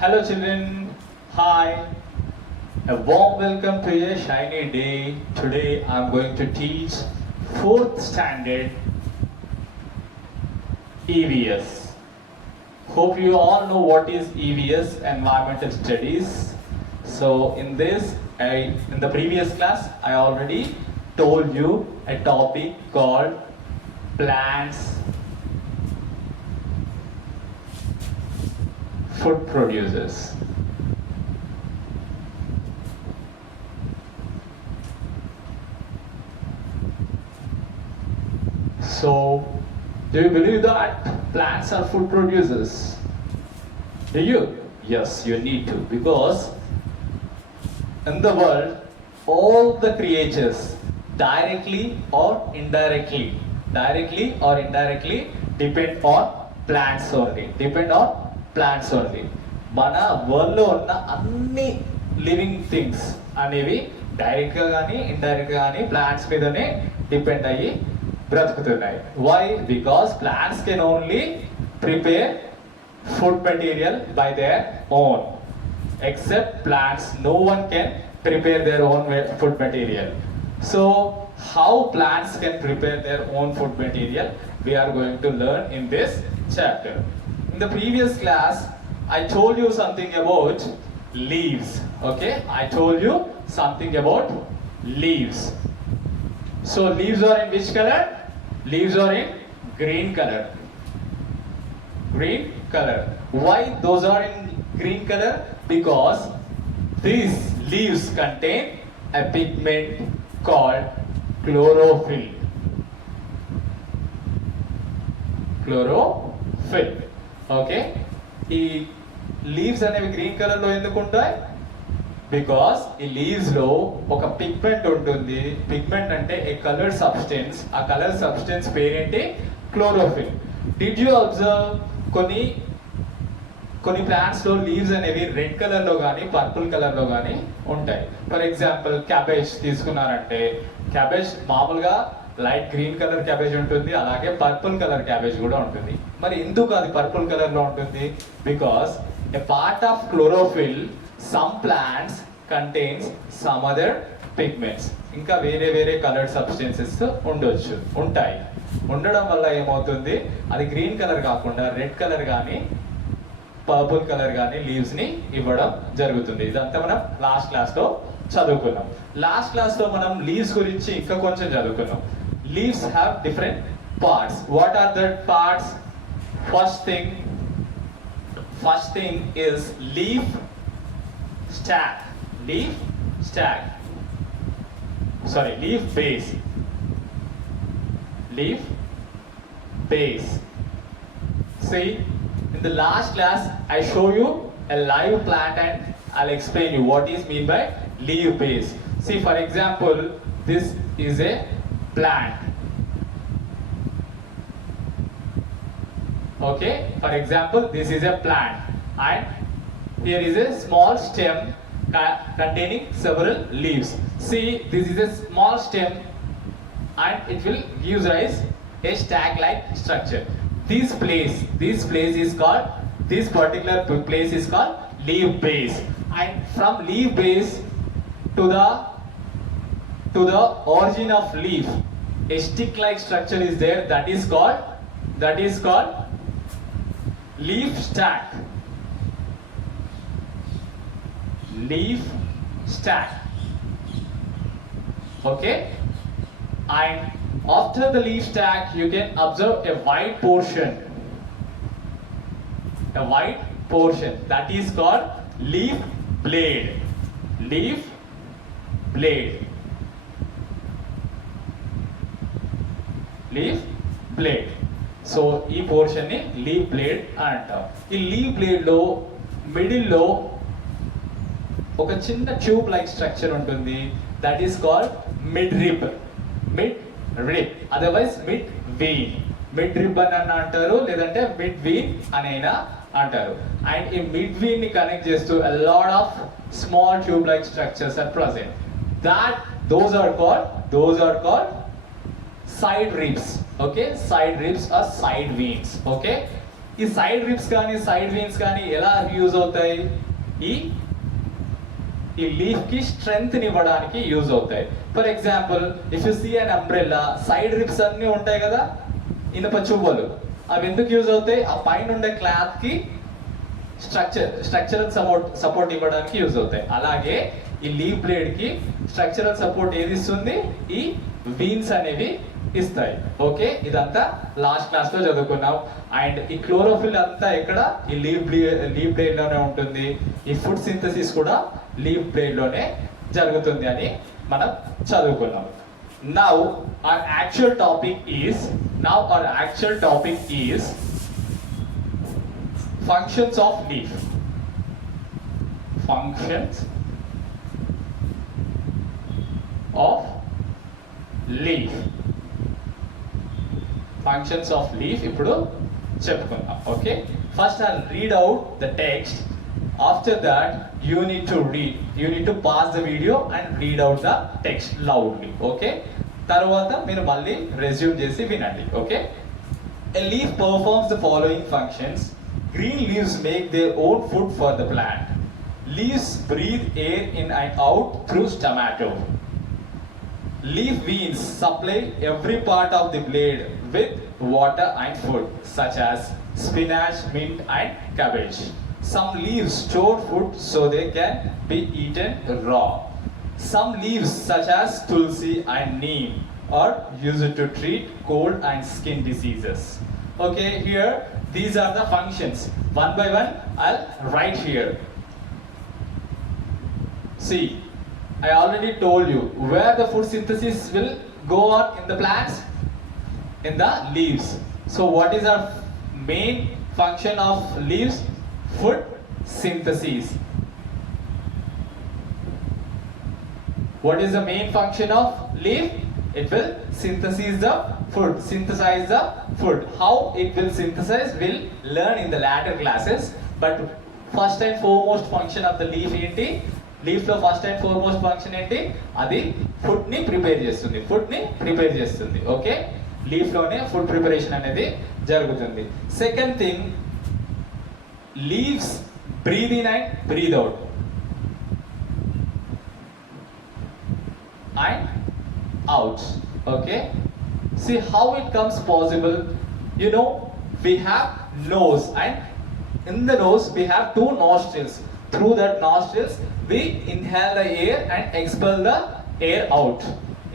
Hello children, hi. A warm welcome to a shiny day. Today I am going to teach 4th standard EVS. Hope you all know what is EVS, Environmental Studies. So in the previous class I already told you a topic called plants, food producers. So, do you believe that plants are food producers? Do you? Yes, you need to, because in the world, all the creatures directly or indirectly depend on plants only. మన వరల్డ్లో ఉన్న అన్ని living things అనేవి డైరెక్ట్గా కానీ ఇండైరెక్ట్గా కానీ ప్లాంట్స్ మీదనే డిపెండ్ అయ్యి బ్రతుకుతున్నాయి. Why? Because plants can only prepare food material by their own. Except plants, no one can prepare their own food material. So, how plants can prepare their own food material, we are going to learn in this chapter. In the previous class, I told you something about leaves. Okay, I told you something about leaves. So, leaves are in which color? Leaves are in green color. Green color. Why those are in green color? Because these leaves contain a pigment called chlorophyll. Chlorophyll. Okay? ఈ లీవ్స్ అనేవి green colour లో ఎందుకు ఉంటాయి? బికాస్ ఈ లీవ్స్ లో ఒక పిగ్మెంట్ ఉంటుంది. పిగ్మెంట్ అంటే ఏ కలర్ సబ్స్టెన్స్. ఆ కలర్ సబ్స్టెన్స్ పేరేంటి? క్లోరోఫిల్. డిడ్ యూ అబ్జర్వ్ కొన్ని ప్లాంట్స్ లో లీవ్స్ అనేవి రెడ్ కలర్ లో కానీ పర్పుల్ కలర్ లో కానీ ఉంటాయి. ఫర్ ఎగ్జాంపుల్ క్యాబేజ్ తీసుకున్నారంటే, క్యాబేజ్ మామూలుగా లైట్ గ్రీన్ కలర్ క్యాబేజ్ ఉంటుంది, అలాగే పర్పుల్ కలర్ క్యాబేజ్ కూడా ఉంటుంది. మరి ఎందుకు అది పర్పుల్ కలర్ లో ఉంటుంది? Because a part of chlorophyll some plants contains some other pigments. ఇంకా వేరే వేరే కలర్ సబ్స్టెన్సెస్ ఉంటాయి. ఉండడం వల్ల ఏమవుతుంది, అది గ్రీన్ కలర్ కాకుండా రెడ్ కలర్ కానీ పర్పుల్ కలర్ కానీ లీవ్స్ ని ఇవ్వడం జరుగుతుంది. ఇదంతా మనం లాస్ట్ క్లాస్ లో చదువుకున్నాం. లాస్ట్ క్లాస్ లో మనం లీవ్స్ గురించి ఇంకా కొంచెం చదువుకున్నాం. Leaves have different parts. What are that parts? First thing is leaf stalk. Leaf base. See, in the last class I show you a live plant and I'll explain you what is mean by leaf base. See, for example, this is a plant. Okay, for example, this is a plant and here is a small stem containing several leaves. See, this is a small stem and it will give rise a stack like structure. This particular place is called leaf base, and from leaf base to the origin of leaf, a stick like structure is there, that is called leaf stack. Okay, and after the leaf stack you can observe a white portion, that is called leaf blade. So ఈ పోర్షన్ ని leaf blade అని అంటాం. ఈ leaf blade లో మిడిల్ లో ఒక చిన్న tube like structure ఉంటుంది, that is called mid rib, otherwise mid rib అని అంటారు, లేదంటే మిడ్ వీన్ అనైనా అంటారు. అండ్ ఈ మిడ్ వీన్ ని కనెక్ట్ చేస్తూ a lot of small tube like structures are present. Those are called side ribs. Okay, side ribs or side veins. Okay, ఈ side ribs కానీ సైడ్ వీన్స్ కానీ ఎలా యూజ్ అవుతాయి? ఈ లీఫ్ కి స్ట్రెంగ్త్ ఇవ్వడానికి యూజ్ అవుతాయి. For example if you see an umbrella, side ribs అన్ని ఉంటాయి కదా, ఇనుప చువ్వలు, అవి ఎందుకు యూజ్ అవుతాయి? ఆ పైన ఉండే క్లాత్ కి స్ట్రక్చరల్ సపోర్ట్ ఇవ్వడానికి యూజ్ అవుతాయి. అలాగే ఈ లీఫ్ బ్లేడ్ కి స్ట్రక్చరల్ సపోర్ట్ ఏది ఇస్తుంది? ఈ వీన్స్ అనేవి ఇస్తాయి. ఓకే, ఇదంతా లాస్ట్ క్లాస్ లో చదువుకున్నాం. అండ్ ఈ క్లోరోఫిల్ అంతా ఎక్కడ? ఈ లీఫ్ బ్లేడ్ లోనే ఉంటుంది. ఈ ఫుడ్ సింథసిస్ కూడా లీఫ్ బ్లేడ్ లోనే జరుగుతుంది అని మనం చదువుకున్నాం. Now our actual topic is functions of leaf. Functions of leaf. Functions of leaf ఇప్పుడు చెప్పుకుందాం. Okay, first I'll read out the text. After that you need to pause the video and read out the text loudly. Okay, తర్వాత మీరు మళ్ళీ రెజ్యూమ్ చేసి వినండి. Okay, a leaf performs the following functions. Green leaves make their own food for the plant. Leaves breathe air in and out through stomata. Leaf veins supply every part of the blade with water and food, such as spinach, mint and cabbage. Some leaves store food so they can be eaten raw. Some leaves such as tulsi and neem are used to treat cold and skin diseases. Okay, here these are the functions. One by one I'll write here. See, I already told you where the food synthesis will go on in the plants, in the leaves. So what is our main function of leaves? Food synthesis. What is the main function of leaf? It will synthesize the food. How it will synthesize we'll learn in the later classes. But first and foremost function of the leaf ఏంటి? లీఫ్ లో first and foremost function ఏంటి? అది ఫుడ్ ని ప్రిపేర్ చేస్తుంది. Okay, leaf లోనే food preparation అనేది జరుగుతుంది. Second thing, leaves breathe in and breathe out. And out. Okay, see how it comes possible. You know, we have nose, and in the nose we have two nostrils. Through that nostrils we inhale the air and expel the air out.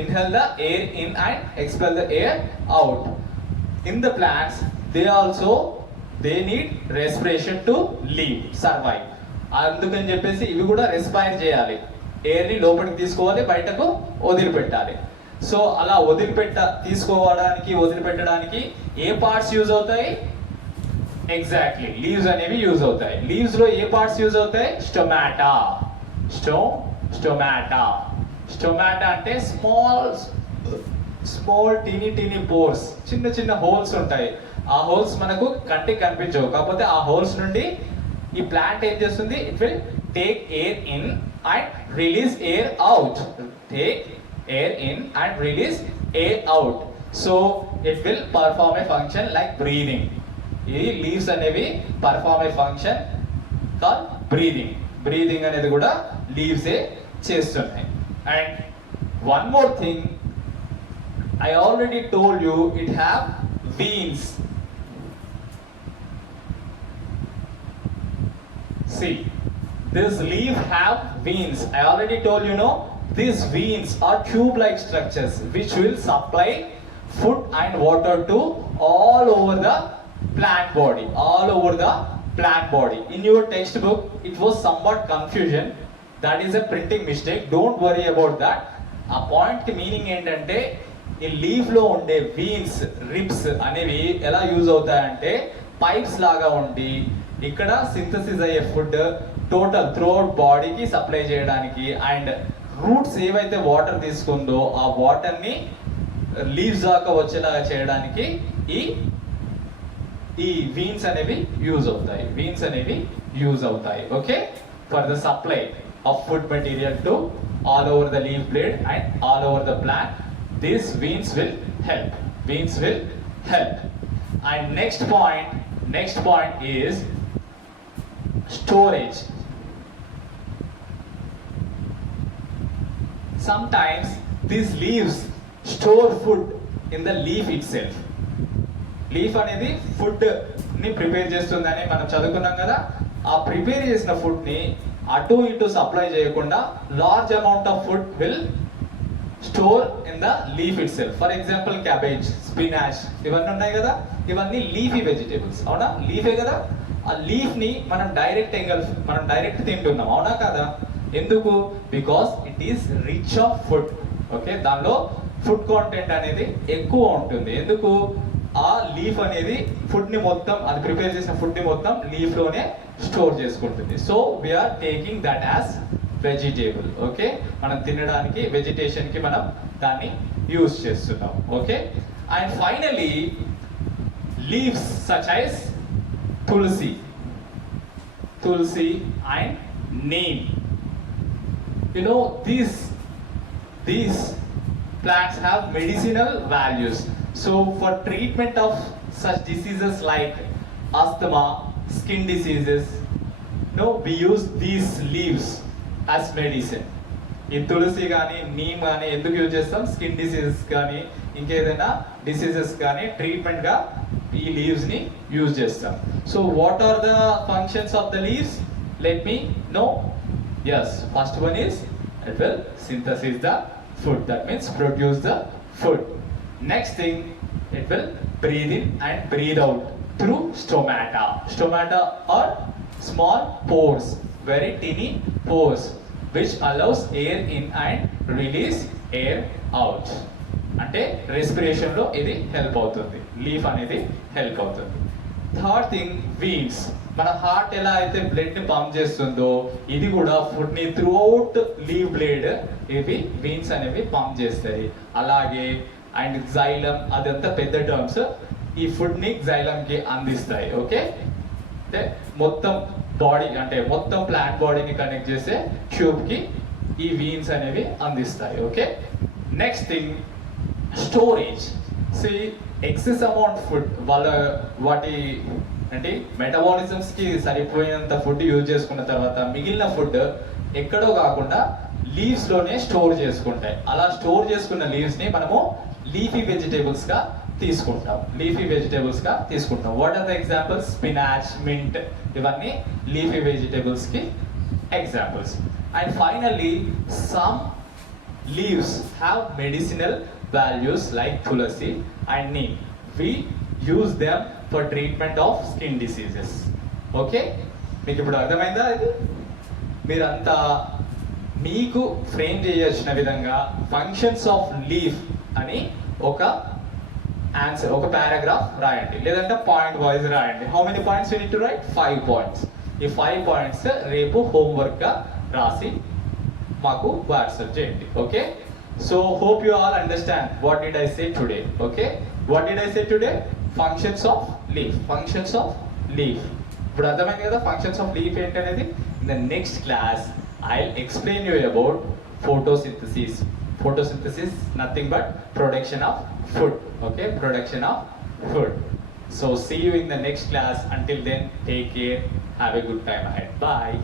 Inhale the air in and expel the air out. In the plants they need respiration to live, survive. అందుకని చెప్పేసి ఇవి కూడా రెస్పైర్ చేయాలి, ఎయిర్ ని లోపలికి తీసుకోవాలి, బయటకు వదిలిపెట్టాలి. సో అలా వదిలిపెట్టడానికి ఏ పార్ట్స్ యూజ్ అవుతాయి? ఎగ్జాక్ట్లీ లీవ్స్ అనేవి యూజ్ అవుతాయి. లీవ్స్ లో ఏ పార్ట్స్ యూజ్ అవుతాయి? స్టొమాటా అంటే స్మాల్ టీనీ పోర్స్, చిన్న హోల్స్ ఉంటాయి. ఆ హోల్స్ మనకు కంటికి కనిపించవు, కాకపోతే ఆ హోల్స్ నుండి ఈ ప్లాంట్ ఏం చేస్తుంది? It will take air in and release air out. So it will perform A function like breathing. ఈ లీవ్స్ అనేవి పర్ఫార్మ్ ఏ ఫంక్షన్ కాల్ బ్రీదింగ్ అనేది కూడా లీవ్స్ ఏ చేస్తున్నాయి. And one more thing, I already told you it have veins. See, this leaf have veins. I already told you, these veins are tube-like structures which will supply food and water to all over the plant body. In your textbook, it was somewhat confusion. That is a printing mistake. Don't worry about that. A point meaning ఏంటంటే, ఈ లీఫ్ లో ఉండే veins, ribs అనేవి ఎలా యూజ్ అవుతాయంటే పైప్స్ లాగా ఉండి ఇక్కడ సింథసిస్ అయ్యే ఫుడ్ టోటల్ త్రూఅవుట్ బాడీకి సప్లై చేయడానికి, అండ్ రూట్స్ ఏవైతే వాటర్ తీసుకుందో ఆ వాటర్ ని లీవ్స్ దాకా వచ్చేలాగా చేయడానికి ఈ వీన్స్ అనేవి యూజ్ అవుతాయి. Okay, for the supply of food material to all over the leaf blade and all over the plant. These veins will help. And next point, Next point is storage. Sometimes these leaves store food in the leaf itself. Leaf అనేది ఫుడ్ ని ప్రిపేర్ చేస్తుందని మనం చదువుకున్నాం కదా. ఆ ప్రిపేర్ చేసిన ఫుడ్ ని అటు ఇటు సప్లై చేయకుండా large amount of food will store in the leaf it self. For example cabbage, spinach ఇవన్నీ ఉన్నాయి కదా, ఇవన్నీ లీఫీ వెజిటేబుల్స్, అవునా? లీఫే కదా. ఆ లీఫ్ ని మనం డైరెక్ట్ తింటున్నాం, అవునా కదా? ఎందుకు? Because it is rich of food. Okay, దానిలో ఫుడ్ కాంటెంట్ అనేది ఎక్కువ ఉంటుంది. ఎందుకు? ఆ లీఫ్ అనేది ఫుడ్ ని మొత్తం, అది ప్రిపేర్ చేసిన ఫుడ్ ని మొత్తం లీఫ్ లోనే స్టోర్ చేసుకుంటుంది. So we're taking that as vegetable. Okay, మనం తినడానికి, వెజిటేషన్ కి మనం దాన్ని యూజ్ చేస్తున్నాం. Okay, and finally leaves such as tulsi and neem. You know, these plants have medicinal values. So for treatment of such diseases like asthma, skin diseases, we use these leaves as medicine. ఈ తులసి కానీ నీమ్ కానీ ఎందుకు యూజ్ చేస్తాం? Skin diseases కానీ ఇంకేదైనా డిసీజెస్ కానీ ట్రీట్మెంట్ గా ఈ లీవ్స్ ని యూజ్ చేస్తాం. So what are the functions of the leaves? Let me know. Yes, first one is it will synthesize the food, that means produce the food. Next thing, it will breathe in and breathe out through stomata. Stomata are small pores, very tiny pores, which allows air in and release air out. అంటే respiration లో ఇది help అవుతుంది, leaf అనేది help అవుతుంది. Third thing, veins. మన heart ఎలా అయితే బ్లడ్ ని పంప్ చేస్తుందో, ఇది కూడా ఫుడ్ ని త్రూ అవుట్ లీవ్ బ్లేడ్ ఇవి వీన్స్ అనేవి పంప్ చేస్తాయి. అలాగే అండ్ జైలం, అదంతా పెద్ద టర్మ్స్, ఈ ఫుడ్ ని జైలం కి అందిస్తాయి. ఓకే, అంటే మొత్తం బాడీ, అంటే మొత్తం ప్లాంట్ బాడీని కనెక్ట్ చేసే ట్యూబ్ కి ఈ వీన్స్ అనేవి అందిస్తాయి. Okay, next thing storage. See excess amount food, వాటి అంటే మెటబాలిజమ్స్ కి సరిపోయినంత ఫుడ్ యూజ్ చేసుకున్న తర్వాత మిగిలిన ఫుడ్ ఎక్కడో కాకుండా లీవ్స్ లోనే స్టోర్ చేసుకుంటాయి. అలా స్టోర్ చేసుకున్న లీవ్స్ ని మనము లీఫీ వెజిటేబుల్స్ గా తీసుకుంటాం. What are the examples? Spinach, mint, ఇవన్నీ లీఫీ వెజిటేబుల్స్ కి examples. And finally some leaves have medicinal values like tulasi and neem. We use them for treatment of skin diseases. Okay, మీకు ఇప్పుడు అర్థమైందా? ఇది మీరంతా మీకు ఫ్రేమ్ చేయొచ్చిన విధంగా ఫంక్షన్స్ ఆఫ్ లీఫ్ అని ఒక ఆన్సర్, ఒక పారాగ్రాఫ్ రాయండి, లేదంటే పాయింట్ వైజ్ రాయండి. How many points you need to right? 5 పాయింట్స్. ఈ 5 పాయింట్స్ రేపు హోంవర్క్ గా రాసి మాకు వాట్సాప్ చేయండి. Okay, so hope you all understand what did I say today. Okay, what did I say today? Functions of leaf. ఇప్పుడు అర్థమైంది కదా ఫంక్షన్స్ ఆఫ్ లీఫ్ ఏంటనేది. In the next class I will explain you about photosynthesis. Nothing but production of food. Okay, production of food. So see you in the next class. Until then, take care. Have a good time ahead. Bye.